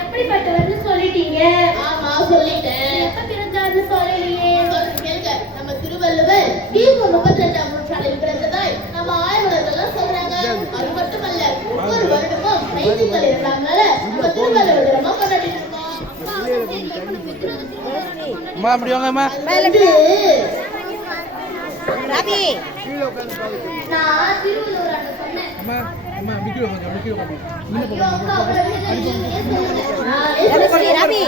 எப்படிப்பட்டவர்னு சொல்லிட்டீங்க. ஆமா சொல்லிட்டேன். எப்ப பிறந்தாருன்னு சொல்லலையே. கேளுங்க, நம்ம திருவள்ளுவர் கிமு 32ஆம் நூற்றாண்டில் பிறந்ததாய் நம்ம ஆய்வாளர்கள் சொல்றாங்க. அது மட்டுமல்ல, ஒவ்வொரு வருடமும் நைதிகள் இருந்தாங்கனால நம்ம திருவள்ளுவர் தினமா கொண்டாடிட்டு இருக்கோம். அம்மா அப்படி வாங்கம்மா. ரவி நான் திருவள்ளுவர் சொன்னேன். அம்மா அம்மா விக்கிரோ கொஞ்சம் விக்கிரோ கொஞ்சம் ரவி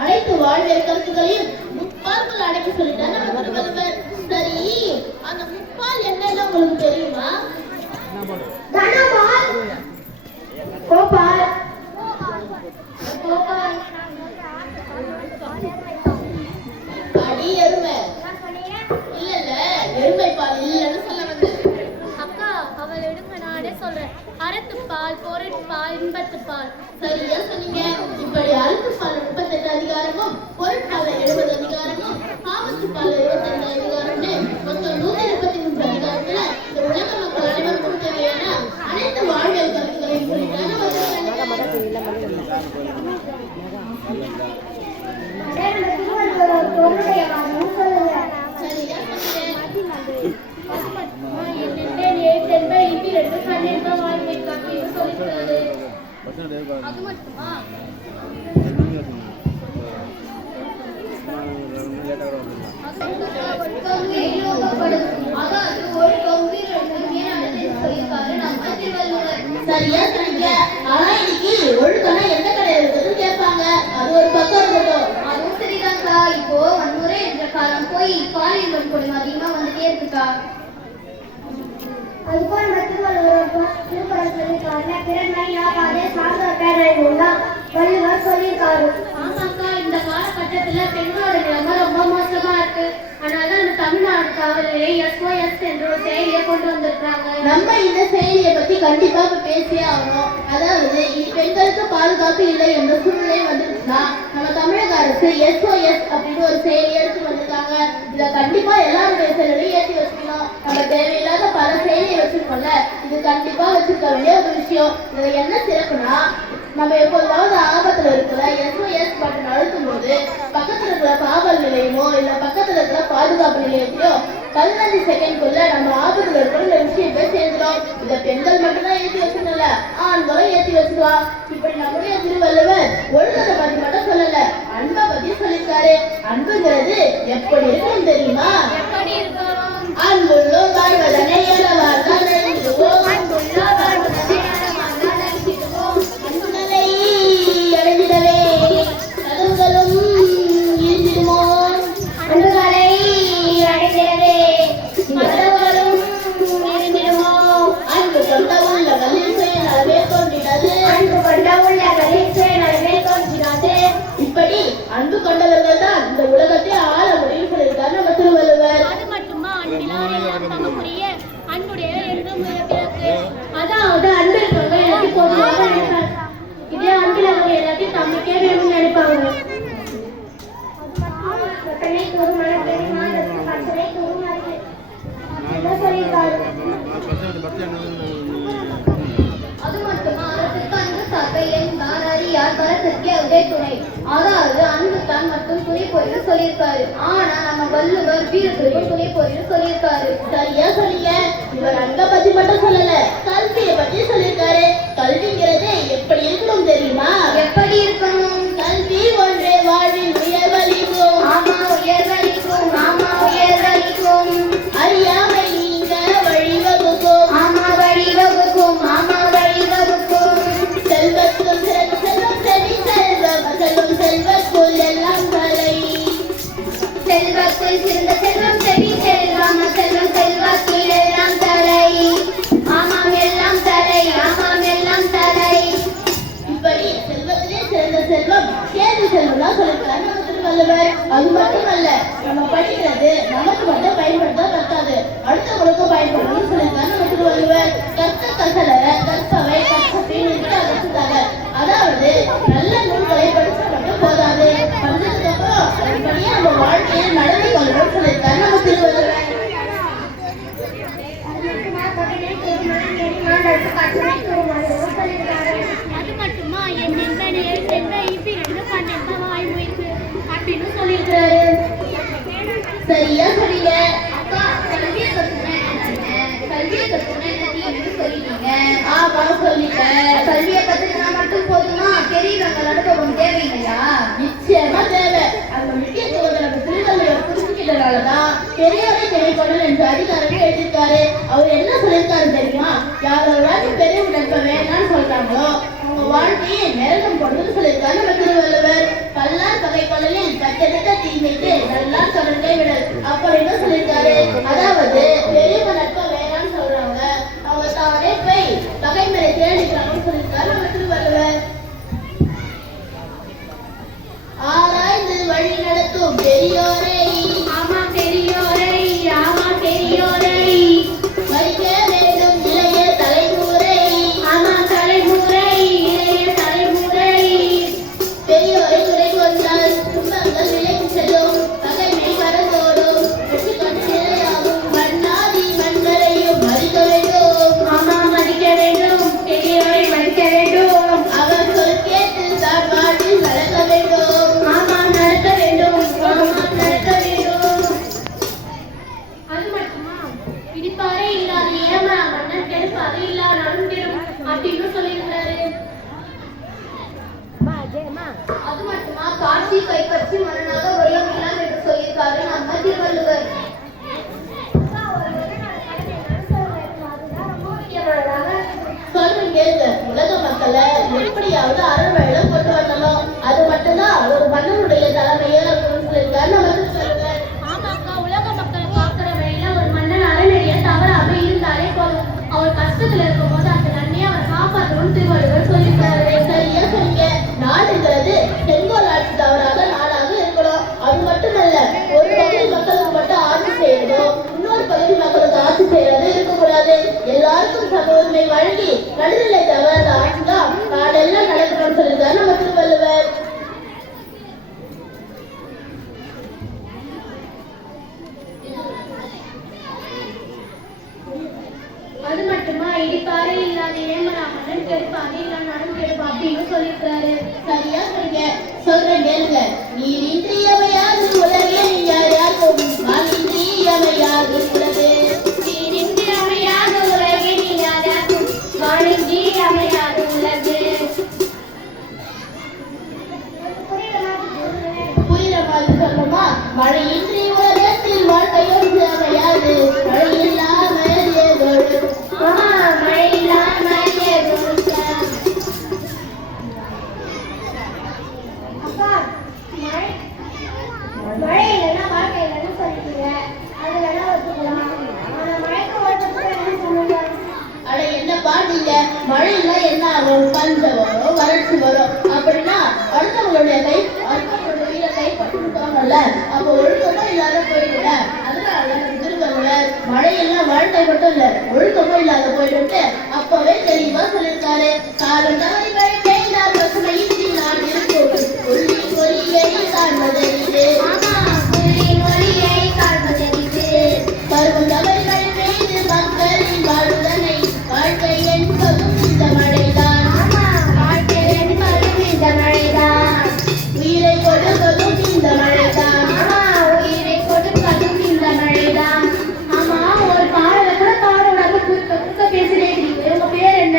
அனைத்து வாழ்வியல் கருத்துக்களையும் முப்பால்கள் அடக்கி சொல்லிட்டார் நம்ம திருவள்ளுவர். சரி, அந்த முப்பால் என்னன்னு உங்களுக்கு தெரியுமா? தனவால், நானே சொல்றேன். அறத்துப்பால், பொருட்பால், இன்பத்துப்பால். சரியா சொன்னீங்க. இப்படி அறத்துப்பால் 38 அதிகாரமும் பொருட்பால் 70 அதிகாரமும் காமத்துப்பால் 25 அதிகாரம்னு மொத்தம் 133 அதிகாரத்துல இந்த உலக மக்கள் அனைவருக்கும் தேவையான அனைத்து வாழ்வியல் கருத்துக்களையும் சொல்லிட்டாங்க. சரியா சொன்னீங்க. அது மட்டுமா? சரியா சொன்னீங்க. ஆனா இன்னைக்கு ஒழுக்கம்னா எந்த கடையில இருக்கிறது கேட்பாங்க. அது ஒரு பக்கம் இருக்கட்டும். அதுவும் சரிதான்க்கா. இப்போ வன்முறை என்ற காலம் போய் பாலியல் வன்கொடுமை அதிகமா வந்துட்டே இருக்குக்கா. அதுபோல் திருக்குறள் சொல்லியிருக்காருல, பிறன்மை யாகாதே சார்ந்த பேரறிவுதான் வள்ளுவர் சொல்லியிருக்காரு. ஆமாக்கா, இந்த காலகட்டத்துல பெண்களோட நிலைமை ரொம்ப மோசமா இருக்கு. அதனால நம்ம தமிழ்நாடு காவலே SOS என்ற ஒரு செயலியை கொண்டு வந்திருக்காங்க. நம்ம இந்த செயலியை பத்தி கண்டிப்பா இப்ப பேசியே ஆகணும். அதாவது பெண்களுக்கு பாதுகாப்பு இல்லை என்ற சூழ்நிலை வந்துருச்சுன்னா நம்ம தமிழக அரசு SOS அப்படின்னு ஒரு செயலி எடுத்து வந்திருக்காங்க. இதை கண்டிப்பா எல்லாருடைய செயலையும் ஏற்றி வச்சுக்கணும். நம்ம தேவையில்லாத பல செயலியை வச்சிருக்கோம்ல, இது கண்டிப்பா வச்சிருக்க வேண்டிய ஒரு விஷயம். இதுல என்ன சிறப்புனா, நம்ம எப்போதாவது ஆபத்துல இருக்கிற SOS பட்டன் அழுத்தும் போது பக்கத்துல இருக்கிற காவல் நிலையமோ இல்ல பக்கத்துல இருக்கிற பாதுகாப்பு நிலையத்தையோ 15 செகண்ட்குள்ள நம்ம ஆபத்துல இருக்கிற விஷயம் போய் சேர்ந்துடும். இதை பெண்கள் மட்டும்தான் ஏற்றி வச்சுக்கல, ஆண்களும் ஏற்றி வச்சுக்கலாம். இப்படி நம்முடைய திருவள்ளுவர் ஒழுக்கத்தை பத்தி மட்டும் சொல்லல, அன்பை பத்தி சொல்லியிருக்காரு. அன்புங்கிறது எப்படி இருக்கும் தெரியுமா? எப்படி இருக்கணும்? அன்புள்ளோ வாழ்வதனை எழவார்கள் எழுதுவோம். அன்புகளை அடைந்திடவே கதவுகளும் இருந்திடுமோ. அன்புகளை அடைந்திடவே கதவுகளும் இருந்திடுமோ. அன்பு கொண்ட உள்ளங்களில் சுயநலமே தோன்றினது. அன்பு கொண்ட உள்ளங்களில் சுயநலமே தோன்றினது. இப்படி அன்பு கொண்டவர்கள் தான் இந்த உலகத்தை ஆள முடியும் சொல்லியிருக்காரு நம்ம திருவள்ளுவர். அது மட்டுமா? அன்பிலார் எல்லாம் தமக்குரிய அன்புடைய என்றும் பிறகு. அதாவது அன்பு இருக்கவங்க எல்லாத்தையும் பொதுவாக நினைப்பாங்க. இதே அன்பில் அவங்க எல்லாத்தையும் தமக்கே வேணும்னு நினைப்பாங்க. ஒட்டனை கூறும் மனப்பெருமான் பச்சனை கூறும் அறிவு. என்ன சொல்லியிருக்காரு? அது மட்டுமா? அறத்திற்கு அன்பு சார்பை என்றார் அறியார் பரத்திற்கே உதய துணை. அதாவது அன்பு தான் மட்டும் துணை போயின்னு சொல்லியிருக்காரு. ஆனா நம்ம வள்ளுவர் வீரத்திற்கும் துணை போயின்னு சொல்லியிருக்காரு. சரியா சொன்னீங்க. இவர் அன்பை பத்தி மட்டும் சொல்லல, கல்வியை பத்தி சொல்லியிருக்காரு. கல்விங்கிறது எப்படி இருக்கணும் தெரியுமா? எப்படி இருக்கணும்? கல்வி ஒன்றே வாழ்வில் உயர்வளிக்கும். ஆமா உயர்வளிக்கும். ஆமா உயர்வளிக்கும். அறியாமை நீங்க வழிவகுக்கும். ஆமா வழிவகுக்கும். ஆமா வழிவகுக்கும். செல்வத்தும் சிறந்த செல்வம் செவி செல்வம் செல்வம் செல்வக்குள் எல்லாம் தலை. செல்வத்தில் சிறந்த செல்வம் செவி செல்வம் செல்வம் செல்வத்தில் எல்லாம் தலை. ஆமாம் எல்லாம் தலை. ஆமாம் எல்லாம் தலை. இப்படி செல்வத்திலே சிறந்த செல்வம் கேள்வி செல்வம் தான் சொல்லியிருக்காரு நம்ம திருவள்ளுவர். அது மட்டுமல்ல, நம்ம படிக்கிறது நமக்கு மட்டும் பயன்படுத்த பத்தாது, அடுத்தவங்களுக்கு பயன்படணும்னு சொல்லியிருக்காரு நம்ம திருவள்ளுவர். கற்க கசல கற்பவை கற்பின் கற்றுத்தாங்க. அதாவது நல்ல நூல்களை படிச்சா மட்டும் போதாது, படிச்சதுக்கு அப்புறம் இப்படியே நம்ம வாழ்க்கையை நடந்து கொள்ளணும்னு சொல்லியிருக்காரு நம்ம திருவள்ளுவர். அது மட்டுமா? என் நண்பனே சென்ற இப்பிரண்டு கண்டிப்பா வாய்மொழிக்கு அப்படின்னு சொல்லியிருக்காரு. சரியா சொன்னீங்க. அக்கா கல்வியை கற்றுனா என்ன? கல்வியை கற்றுனா என்ன சொல்லிட்டீங்க? ஆமா சொல்லிட்டேன். கல்வியை கற்றுக்கினா மட்டும் போதுமா? பெரியவங்க அனுபவம் தேவைங்களா? நிச்சயமா தேவை. அந்த முக்கியத்துவத்தை நம்ம திருவள்ளுவர் புரிஞ்சுக்கிட்டனாலதான் பெரியவரை திணைப்படல் என்ற அதிகாரமே எழுதியிருக்காரு. அவர் என்ன சொல்லியிருக்காரு தெரியுமா? யாரோட பெரிய நட்பை வேணாம்னு சொல்றாங்களோ அவங்க வாழ்க்கையை நெருங்கும் பொழுதுன்னு சொல்லியிருக்காரு நம்ம திருவள்ளுவர். பல்லார் பகை கொள்ளலில் கட்டெடுத்த தீமைக்கு நல்லா தொடர்ந்தே விடல் அப்படின்னு சொல்லியிருக்காரு. அதாவது பெரியவங்க நட்பை வேணாம்னு சொல்றவங்க அவங்க தானே போய் பகைமறை தேடிக்கிறாங்கன்னு சொல்லியிருக்காரு நம்ம திருவள்ளுவர். ஆராய்ந்து வழி நடத்தும் பெரியோரை. ஆமா பெரியோரை. ஆமா பெரியோரை. வைக்க வேண்டும் இளைய தலைமுறை. கேளுங்க. உலக மக்களை எப்படியாவது அறவழியில கொண்டு வரணும். அது மட்டும்தான் ஒரு மன்னனுடைய தலைமையா இருக்கும்னு சொல்லியிருக்காரு நம்ம திருவள்ளுவர். ஆமாக்கா, உலக மக்களை காக்கிற வழியில ஒரு மன்னன் அறநெறிய தவறாம இருந்தாலே போதும். அவர் கஷ்டத்துல இருக்கும் போது அந்த நன்மையை அவர் காப்பாற்றணும்னு திருவள்ளுவர் சொல்லியிருக்காரு. சரியா சொன்னீங்க. நாடுங்கிறது செங்கோல் ஆட்சி தவறாக நாடாக இருக்கணும். அது மட்டுமல்ல, ஒரு பகுதி மக்களுக்கு மட்டும் ஆட்சி செய்யறதும் இன்னொரு பகுதி மக்களுக்கு ஆட்சி செய்யறது இருக்கக்கூடாது. எல்லாருக்கும் சம உரிமை வழங்கி நடுநிலை தவறாத ஆட்சி தான் நாடெல்லாம் நடக்கணும்னு சொல்லியிருக்காரு நம்ம திருவள்ளுவர். அது மட்டுமா, இடிப்பாறை இல்லாத ஏமராமன் கெடுப்பாது இல்லைனாலும் கெடுப்பா அப்படின்னு சொல்லியிருக்காரு. சரியா சொன்னீங்க. சொல்றேன் கேளுங்க. நீர் இன்றியமையாது உலகே நீ யாருக்கும் இன்றியமையாது உலகே. நீரின்றி அமையாத உலகே நீ யாருக்கும் வாழின்றி அமையாது உலகு. புரியுற மாதிரி சொல்லணுமா? மழையின்றி உலகத்தில் வாழ்க்கையும் அமையாது. மழையில்லாமல் ஏதோடு மழை இல்லாமல் அப்பா, மழை இல்லைன்னா வாழ்க்கை இல்லைன்னு சொல்லிட்டீங்க. அது வேணா ஒத்துக்கலாம். ஆனா மழைக்கு ஒருத்தருக்கு என்ன சொல்லுங்க? அட என்னப்பா நீங்க, மழைன்னா என்ன ஆகும்? பஞ்சம் வரும், வறட்சி வரும். அப்படின்னா அடுத்தவங்களுடைய உயிரை கைப்பற்றிருக்காங்கல்ல, அப்போ ஒழுக்கமும் இல்லாத போயிடுல. அதனால திருவள்ளுவர் மழையெல்லாம் வாழ்க்கை மட்டும் இல்ல, ஒழுக்கமும் இல்லாத போயிட்டு அப்பவே தெளிவா சொல்லியிருக்காரு. காலம் தவறி மழை பெய்தால் பசுமையின்றி நான் இருக்கும் ஒளி ஒளியை காண்பதறிது. பருவம் தவறி மழை பெய்து மக்களின் வாழ்வுதனை வாழ்க்கை என்பதும் இந்த மழைதான். உயிரை கொடுப்பதும் இந்த மழைதான். ஆமா, ஒரு பாடல கூட பாடக்கூடாது. குறுக்க பேசிட்டே இருக்கீங்க. உங்க பேர் என்ன?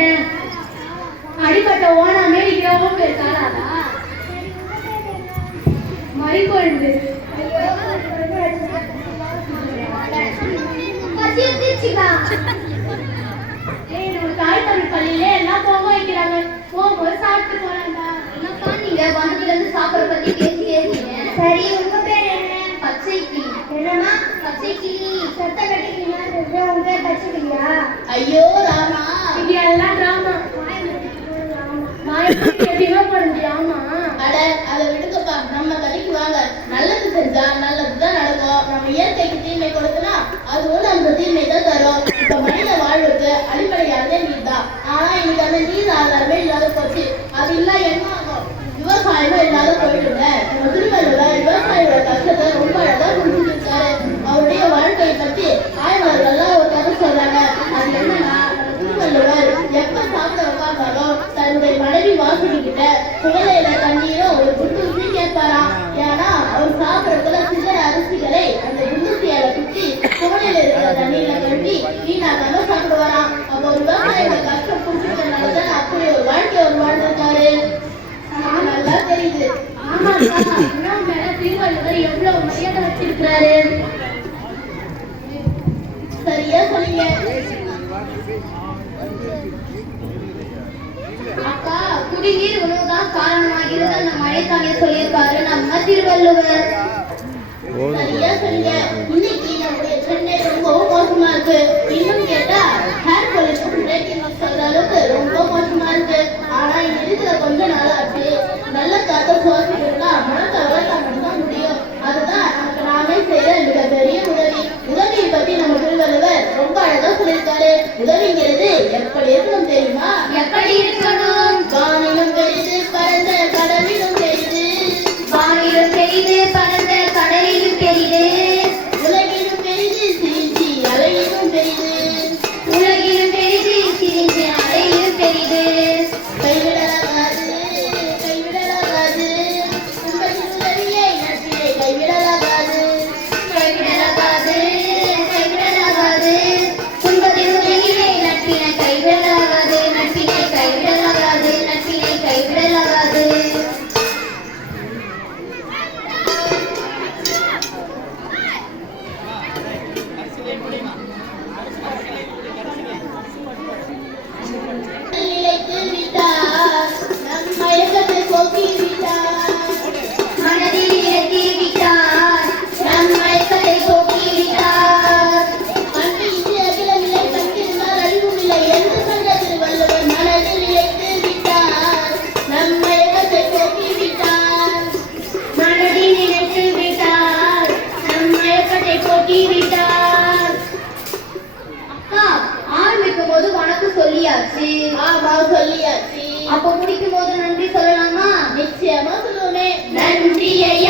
அடிப்பட்ட ஓனாமே இருக்கிறவங்க பேர் காணாதா? மறிக்கொழுந்து. நம்ம தாய் தமிழ் பள்ளியில எல்லாம் பொங்க வைக்கிறாங்க. போகும்போது சாப்பிட்டு போறாங்க. என்னப்பா நீங்க வந்ததுல இருந்து சாப்பிட பத்தி பேசிட்டே இருக்கீங்க. சரி, உங்க பேர் என்ன? பச்சை கிளி. என்னம்மா? பச்சை கிளி. சத்த கட்டிக்கிங்களா? உங்க பேர் பச்சைக்கிளியா? ஐயோ ராமா, இது எல்லாம் டிராமா. எப்படிமா போட முடியும்? ஆமா, அட அதை விடுங்கப்பா. நம்ம கதைக்கு வாங்க. நல்லது செஞ்சா நல்லதுதான் நடக்கும். நம்ம இயற்கைக்கு தீமை கொடுத்தனா அதுவும் நமக்கு தீமை தான் தரும். இப்ப மனித வாழ்வுக்கு அடிப்படையானதே நீர் தான். ஆனா இன்னைக்கு அந்த நீர் ஆதாரமே இல்லாத போச்சு. அது இல்ல என்ன ஆகும்? விவசாயமும் இல்லாத போயிடுங்க. நம்ம திருவள்ளுவர் விவசாயியோட கஷ்டத்தை ரொம்ப அழகா புரிஞ்சுருக்காரு. அவருடைய வாழ்க்கையை பத்தி ஆய்வாளர்கள்லாம் ஒரு கதை சொல்றாங்க. அது என்னன்னா, நம்ம திருவள்ளுவர் எப்ப சாப்பிட உட்கார்ந்தாலும் தன்னுடைய மனைவி வாசகி கிட்ட குவளையில தண்ணீரும் ஒரு குண்டூசி கேட்பாராம். ஏன்னா அவர் சாப்பிடறதுல சில்லற அரிசிகளை அந்த குண்டூசியால குத்தி குவளையில இருக்கிற தண்ணீர்ல கட்டி வீணாக்காம சாப்பிடுவாராம். அப்போ ஒரு விவசாயியோட கஷ்டம் புரிஞ்சுக்கிறதுனாலதான் அப்படி ஒரு வாழ்க்கை அவர் வாழ்ந்திருக்காரு. நல்லா தெரியுது. ஆமா. இன்னும் மேல திருவள்ளுவர் எவ்வளவு மரியாதை வச்சிருக்கிறாரு. சரியா சொன்னீங்க. அக்கா, குடிநீர் உணவுதான் காரணமாகிறது அந்த மழைக்கான சொல்லியிருக்காரு நம்ம திருவள்ளுவர். சரியா சொன்னீங்க. இன்னைக்கு நம்முடைய சென்னை ரொம்பவும் மோசமா இருக்கு. இன்னும் கேட்டா ஹேர் பொல்யூஷன் ரேட்டிங் சொல்ற அளவுக்கு ரொம்ப மோசமா இருக்கு. ஆனா இந்த இருக்கிற கொஞ்ச நாளாச்சு நல்ல காத்த சுவாசிக்கிறதுனா மனத்தவரை மட்டும்தான் முடியும். அதுதான் நமக்கு நாமே செய்யற மிகப்பெரிய உதவி. உதவியை பத்தி நம்ம திருவள்ளுவர் ரொம்ப அழகா சொல்லியிருக்காரு. உதவிங்கிறது எப்படி இருக்கணும் தெரியுமா? எப்படி இருக்கணும்? வானிலும் பெரிது பரந்த கடலிலும் பெரிது. வானிலும் பெரிது பரந்த கடலிலும் பெரிது. உலகிலும் பெரிது சீர்ச்சி அலையிலும் பெரிது. ஆமா சொல்லியாச்சு. அப்ப முடிக்கும் போது நன்றி சொல்லலாமா? நிச்சயமா சொல்லுவோமே. நன்றி ஐயா.